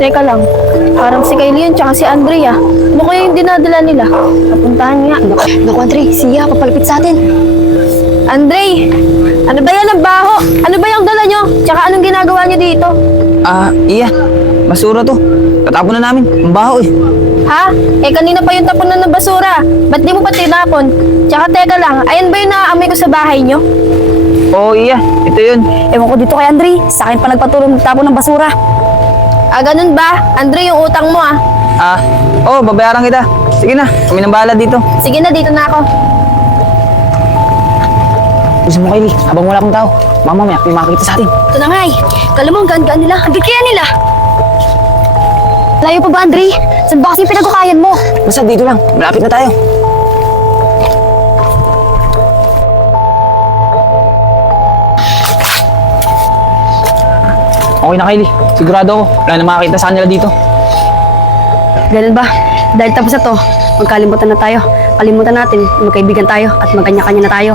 Teka lang, parang si Kylie yun tsaka si Andrea. Ano kaya yung dinadala nila? Napuntahan nga. Naku, Andre, siya, papalapit sa atin. Andre, ano ba yan ang baho? Ano ba yung dala nyo? Tsaka anong ginagawa nyo dito? Iya. Basura to. Tatapon na namin. Ang baho eh. Ha? Eh kanina pa yung tapunan ng basura. Ba't di mo pa tinapon? Tsaka teka lang, ayan ba yung naaamoy ko sa bahay nyo? Oo, iya. Ito yun. Ewan ko dito kay Andre, sa akin pa nagpatulong magtapon ng basura. Ah, ganun ba? Andre, yung utang mo ah. Babayaran kita. Sige na. Kami nang bahala dito. Sige na, dito na ako. Gusto mo, Kylie. Habang wala pang tao. Baka mamaya may makakita sa atin. Ito na nga eh. Kala mo ang gaan-gaan nila. Ang kaya nila. Layo pa ba, Andre? Saan ba kasi yung pinagkukayan mo? Basta dito lang. Malapit na tayo. Okay na, Kylie. Sigurado ako. Wala na makakita sa kanila dito. Ganun ba? Dahil tapos na to, magkalimutan na tayo. Kalimutan natin, magkaibigan tayo at magkanya-kanya na tayo.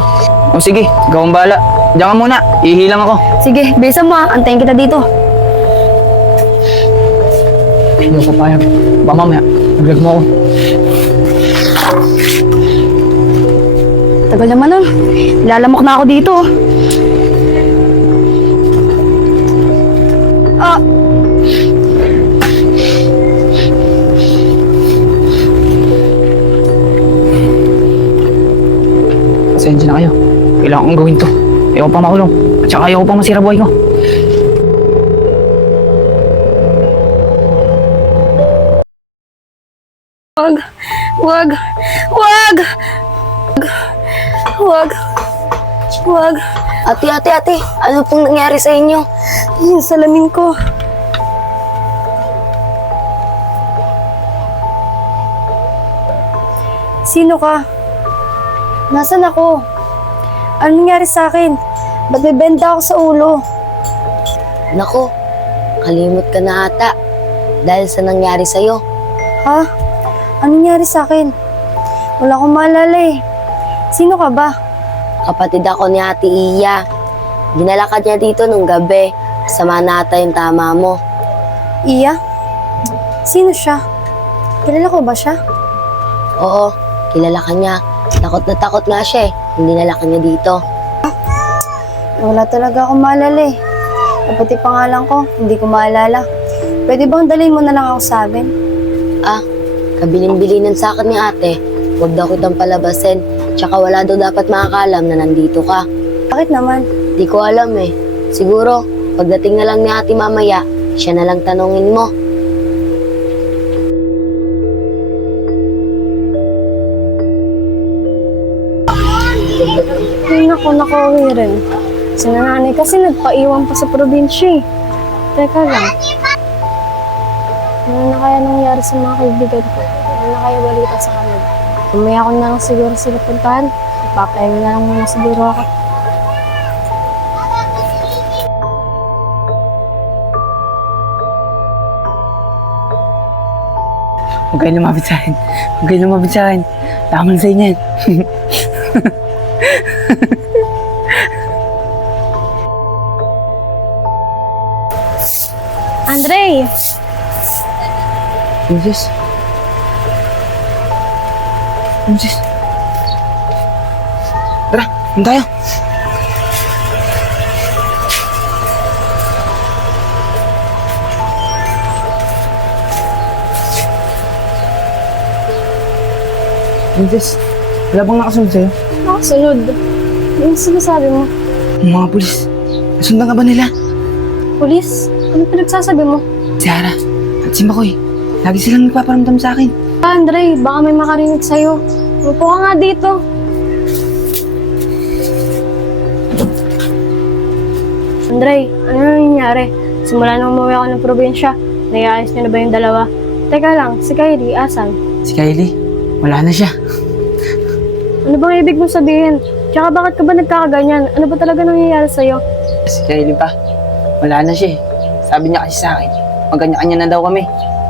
O sige, ikaw ang bahala. Diyan ka muna. Ihilang ako. Sige, bilisan mo ah. Antayin kita dito. Hindi ako papayag. Baka mamaya. Maglag mo ako. Tagal naman nun. Lalamok na ako dito. Ah! Pasensya na kayo. Kailangan kong gawin to. Ayaw pa makulong. At saka ayaw pa masira buhay ko. Wag! Wag! Wag! Wag! Wag! Ate, ano pong nangyari sa inyo? Yung salamin ko. Sino ka? Nasaan ako? Ano nangyari sa akin? Ba't may benda ako sa ulo? Nako, kalimot ka na ata dahil sa nangyari sa'yo. Ha? Ano nangyari sa akin? Wala akong maalala eh. Sino ka ba? Kapatid ako ni Ate Iya. Dinala ka niya dito nung gabi. Sama na ata yung tama mo. Iya? Sino siya? Kilala ko ba siya? Oo, kilala ka niya. Takot na takot nga siya eh. Hindi dinala ka niya dito. Wala talaga akong maalala eh. Pati pangalan ko, hindi ko maalala. Pwede bang dalhin mo na lang ako sa amin? Kabilin-bilinan sa akin ni ate. Huwag daw kitang palabasin. Tsaka wala daw dapat makakalam na nandito ka. Bakit naman? Di ko alam eh. Siguro, pagdating na lang ni ate mamaya, siya na lang tanongin mo. Ay, naku, rin. Si nanay kasi nagpaiwan pa sa probinsya eh. Teka lang. Ano na kaya nangyari sa mga kaibigan ko? Ano na kaya balita sa kanila? Umaya ko na lang siguro sila puntahan. Papahinga na lang muna siguro ako. Huwag kayo lumapit sa akin. Huwag kayo lumapit sa akin. Taman sa inyo yan. Andre! Princess? Princess? Tara, doon tayo. Princess, wala bang nakasunod sa'yo? Nakasunod. Ano sinasabi mo? Yung mga pulis. Nasundan ka ba nila? Pulis? Ano pinagsasabi mo? Si Hara at si Makoy. Lagi silang nagpaparamdam sa akin. Andre, baka may makarinig sa'yo. Upo ka nga dito. Andre, ano nangyayari? Simula nung umuwi ako ng probinsya, naiayos niyo na ba yung dalawa? Teka lang, si Kylie, asan? Si Kylie, wala na siya. Ano bang ibig mong sabihin? Tsaka bakit ka ba nagkakaganyan? Ano ba talaga nangyayari sa'yo? Si Kylie pa, wala na siya eh. Sabi niya kasi sa akin, magkanya-kanya na daw kami.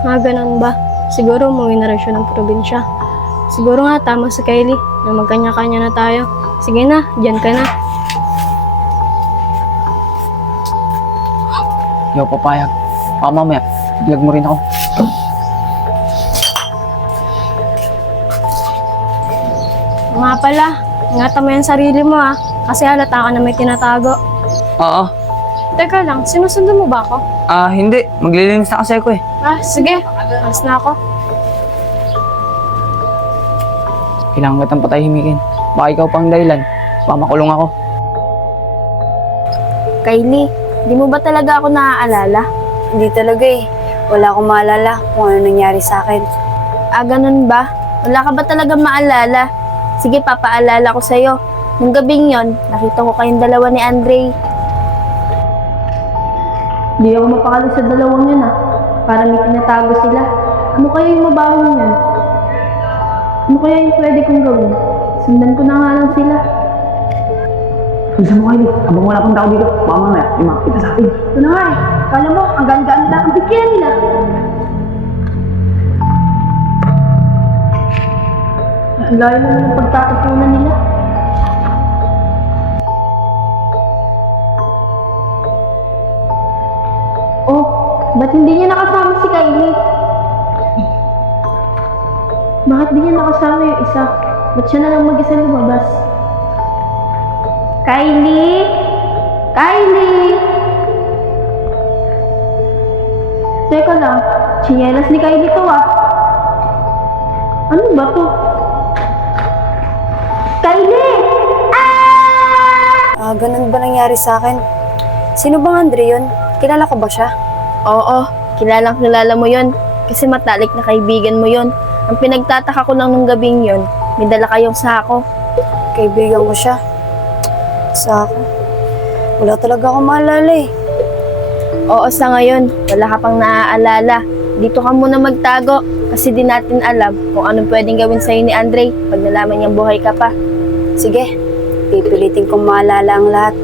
Ganun ba? Siguro umuwi na rin siya ng probinsya. Siguro nga tama si Kylie na magkanya-kanya na tayo. Sige na, dyan ka na. Hindi ako papayag. Baka mamaya, Ilag mo rin ako. Nga pala, ingatan mo yung sarili mo ah. Kasi halata ka na may tinatago. Oo. Teka lang, sinusundan mo ba ako? Hindi. Maglilinis na kasi ako eh. Sige. Alas na ako. Kailangan kitang patahimikin. Baka ikaw pang dahilan. Baka makulong ako. Kylie, di mo ba talaga ako naaalala? Hindi talaga eh. Wala akong maalala kung ano nangyari sa akin. Ganun ba? Wala ka ba talaga maalala? Sige, papaalala ko sa'yo. Nung gabing yon, nakita ko kayong dalawa ni Andre. Hindi ako mapakali sa dalawang yun ah. Para may tinatago sila. Ano kaya yung mabaho niyan? Ano kaya yung pwede kong gawin? Sundan ko na nga lang sila. Bilisan mo, Kylie. Habang wala pang tao dito, baka mamaya, may makakita sa atin. Ito na nga eh. Kala mo, ang ganda-ganda ang bigyan nila. Ang layo naman ng pagkakatunan nila. Oh, ba't hindi niya nakasama si Kylie? Bakit di niya nakasama yung isa? Ba't siya na lang mag-isa lumabas? Kylie? Kylie! Teka lang, tsinelas ni Kylie to ah. Ano ba to? Kylie! Ganun ba nangyari sa akin? Sino bang Andre yun? Kilala ko ba siya? Oo, kilalang kilala mo yon. Kasi matalik na kaibigan mo yon. Ang pinagtataka ko lang nung gabing yon, may dala kayong sako. Kaibigan ko siya. Sa ako? Wala talaga akong maalala eh. Oo, sa ngayon, wala ka pang naaalala. Dito ka muna magtago kasi di natin alam kung anong pwedeng gawin sa'yo ni Andre pag nalaman niyang buhay ka pa. Sige, pipilitin kong maalala ang lahat.